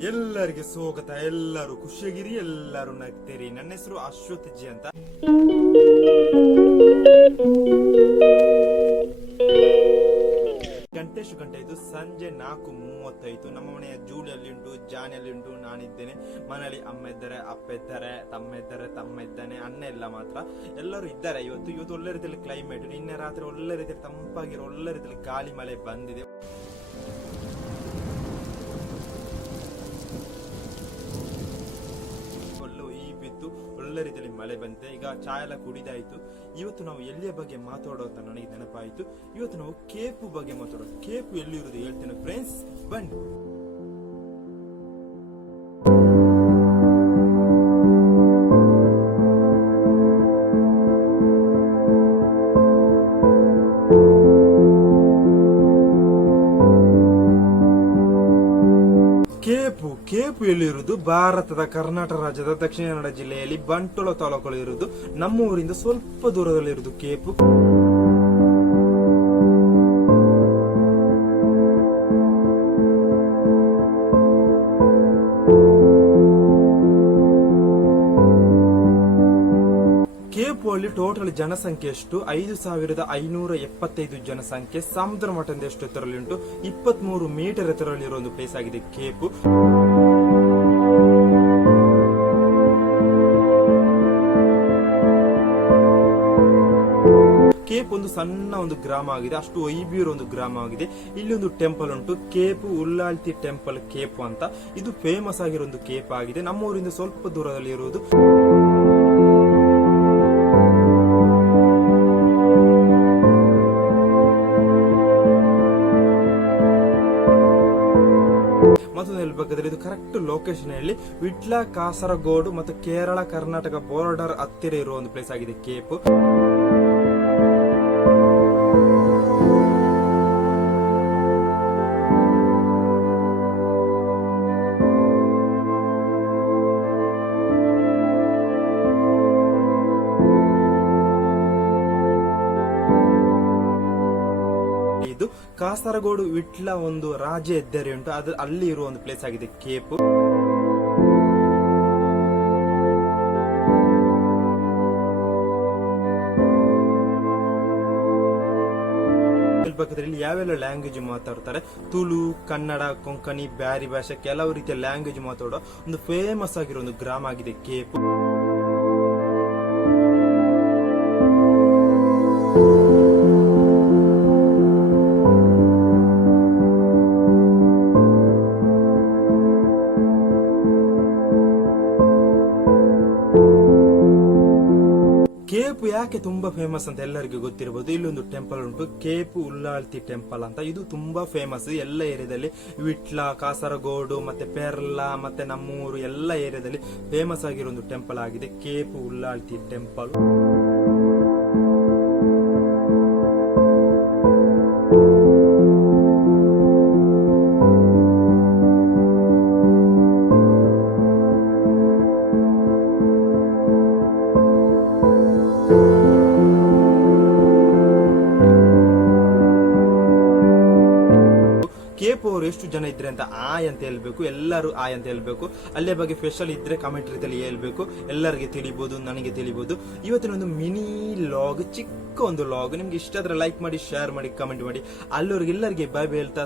ಎಲ್ಲರಿಗೆ ಸ್ವಾಗತ, ಎಲ್ಲರೂ ಖುಷಿಯಾಗಿರಿ, ಎಲ್ಲರೂ ನಗ್ತೀರಿ. ನನ್ನ ಹೆಸರು ಅಶ್ವಥ್ ಜಿ ಅಂತ. ಗಂಟೆ ಎಷ್ಟು ಗಂಟೆ ಆಯ್ತು, ಸಂಜೆ ನಾಲ್ಕು ಮೂವತ್ತೈದು. ನಮ್ಮ ಮನೆಯ ಜೂಡಿಯಲ್ಲಿ ಉಂಟು, ಜಾನಿಯಲ್ಲಿ ಉಂಟು, ನಾನಿದ್ದೇನೆ. ಮನೆಯಲ್ಲಿ ಅಮ್ಮ ಇದ್ದಾರೆ, ಅಪ್ಪ ಇದ್ದಾರೆ, ತಮ್ಮ ಇದ್ದಾರೆ, ತಮ್ಮ ಇದ್ದಾನೆ, ಅಣ್ಣ ಇಲ್ಲ ಮಾತ್ರ. ಎಲ್ಲರೂ ಇದ್ದಾರೆ. ಇವತ್ತು ಇವತ್ತು ಒಳ್ಳೆ ರೀತಿಯಲ್ಲಿ ಕ್ಲೈಮೇಟ್ ನಿನ್ನೆ ರಾತ್ರಿ ಒಳ್ಳೆ ರೀತಿಯಲ್ಲಿ ತಂಪಾಗಿರೋ, ಒಳ್ಳೆ ರೀತಿಯಲ್ಲಿ ಗಾಳಿ ಮಳೆ ಬಂದಿದೆ. ಮಳೆ ಬಂತೆ ಈಗ ಚಾ ಎಲ್ಲ ಕುಡಿದಾಯ್ತು. ಇವತ್ತು ನಾವು ಎಲ್ಲಿಯ ಬಗ್ಗೆ ಮಾತಾಡೋ ಅಂತ ನನಗೆ ನೆನಪಾಯಿತು. ಇವತ್ತು ನಾವು ಕೇಪು ಬಗ್ಗೆ ಮಾತಾಡೋದು. ಕೇಪು ಎಲ್ಲಿರುವುದು ಹೇಳ್ತೇನೆ ಫ್ರೆಂಡ್ಸ್ ಬನ್ನಿ. ಕೇಪು ಎಲ್ಲಿರುವುದು? ಭಾರತದ ಕರ್ನಾಟಕ ರಾಜ್ಯದ ದಕ್ಷಿಣ ಕನ್ನಡ ಜಿಲ್ಲೆಯಲ್ಲಿ ಬಂಟೋಳ ನಮ್ಮ ಊರಿಂದ ಸ್ವಲ್ಪ ದೂರದಲ್ಲಿರುವುದು ಕೇಪು. ಕೇಪು ಅಲ್ಲಿ ಟೋಟಲ್ ಜನಸಂಖ್ಯೆ ಎಷ್ಟು? ಐದು ಸಾವಿರದ ಐನೂರ ಎಪ್ಪತ್ತೈದು ಜನಸಂಖ್ಯೆ. ಸಮುದ್ರ ಮಟ್ಟದಿಂದ ಎಷ್ಟು ಎತ್ತರಲ್ಲಿ ಉಂಟು ಇಪ್ಪತ್ಮೂರು ಮೀಟರ್ ಎತ್ತರಲ್ಲಿರುವ ಒಂದು ಪ್ಲೇಸ್ ಆಗಿದೆ ಕೇಪು. ಕೇಪ್ ಒಂದು ಸಣ್ಣ ಒಂದು ಗ್ರಾಮ ಆಗಿದೆ. ಅಷ್ಟು ವೈಬ್ಯೂರ್ ಒಂದು ಗ್ರಾಮ ಆಗಿದೆ. ಇಲ್ಲಿ ಒಂದು ಟೆಂಪಲ್ ಉಂಟು. ಕೇಪು ಉಲ್ಲಾಲ್ತಿ ಟೆಂಪಲ್ ಕೇಪ್ ಅಂತ. ಇದು ಫೇಮಸ್ ಆಗಿರೋ ಒಂದು ಕೇಪ್ ಆಗಿದೆ. ನಮ್ಮ ಊರಿಂದ ಸ್ವಲ್ಪ ದೂರದಲ್ಲಿ ಇರುವುದು ಹೇಳ್ಬೇಕಾದ್ರೆ ಇದು ಕರೆಕ್ಟ್ ಲೊಕೇಶನ್ ಹೇಳಿ ವಿಟ್ಲ, ಕಾಸರಗೋಡು ಮತ್ತು ಕೇರಳ, ಕರ್ನಾಟಕ ಬಾರ್ಡರ್ ಹತ್ತಿರ ಇರುವ ಒಂದು ಪ್ಲೇಸ್ ಆಗಿದೆ, ಕೇಪು. ಇದು ಕಾಸರಗೋಡು ವಿಟ್ಲ ಒಂದು ರಾಜ ಹೆದ್ದಾರಿ ಉಂಟು. ಅದು ಅಲ್ಲಿ ಇರುವ ಒಂದು ಪ್ಲೇಸ್ ಆಗಿದೆ, ಕೇಪು. ಪಕ್ಕದಲ್ಲಿ ಯಾವೆಲ್ಲ ಲ್ಯಾಂಗ್ವೇಜ್ ಮಾತಾಡ್ತಾರೆ? ತುಳು, ಕನ್ನಡ, ಕೊಂಕಣಿ, ಬ್ಯಾರಿ ಭಾಷೆ, ಕೆಲವು ರೀತಿಯ ಲ್ಯಾಂಗ್ವೇಜ್ ಮಾತಾಡೋ ಒಂದು ಫೇಮಸ್ ಆಗಿರೋ ಒಂದು ಗ್ರಾಮ ಆಗಿದೆ, ಕೇಪು. ಕೇಪು ಯಾಕೆ ತುಂಬಾ ಫೇಮಸ್ ಅಂತ ಎಲ್ಲರಿಗೂ ಗೊತ್ತಿರಬಹುದು? ಇಲ್ಲೊಂದು ಟೆಂಪಲ್ ಉಂಟು, ಕೇಪು ಉಲ್ಲಾಳ್ತಿ ಟೆಂಪಲ್ ಅಂತ. ಇದು ತುಂಬಾ ಫೇಮಸ್ ಎಲ್ಲ ಏರಿಯಾದಲ್ಲಿ. ವಿಟ್ಲ, ಕಾಸರಗೋಡು, ಮತ್ತೆ ಪೆರ್ಲ, ಮತ್ತೆ ನಮ್ಮೂರು ಎಲ್ಲ ಏರಿಯಾದಲ್ಲಿ ಫೇಮಸ್ ಆಗಿರೋ ಒಂದು ಟೆಂಪಲ್ ಆಗಿದೆ, ಕೇಪು ಉಲ್ಲಾಳ್ತಿ ಟೆಂಪಲ್ ಕೇಪು ಅವರು ಎಷ್ಟು ಜನ ಇದ್ರೆ ಅಂತ ಆಯ್ ಅಂತ ಹೇಳ್ಬೇಕು, ಎಲ್ಲರೂ ಆಯ್ ಅಂತ ಹೇಳ್ಬೇಕು. ಅಲ್ಲೇ ಬಗ್ಗೆ ಸ್ಪೆಷಲ್ ಇದ್ರೆ ಕಮೆಂಟ್ ರೀತಿಯಲ್ಲಿ ಹೇಳ್ಬೇಕು. ಎಲ್ಲರಿಗೆ ತಿಳಿಬಹುದು ನನಗೆ ತಿಳಿಬಹುದು ಇವತ್ತಿನ ಒಂದು ಮಿನಿ ಲಾಗ್ ಚಿಕ್ಕ ಒಂದು ಲಾಗ್ ನಿಮ್ಗೆ ಇಷ್ಟ ಆದ್ರೆ ಲೈಕ್ ಮಾಡಿ ಶೇರ್ ಮಾಡಿ ಕಮೆಂಟ್ ಮಾಡಿ. ಅಲ್ಲೋರಿಗೆ ಎಲ್ಲರಿಗೆ ಬೈ ಬೈ ಹೇಳ್ತಾ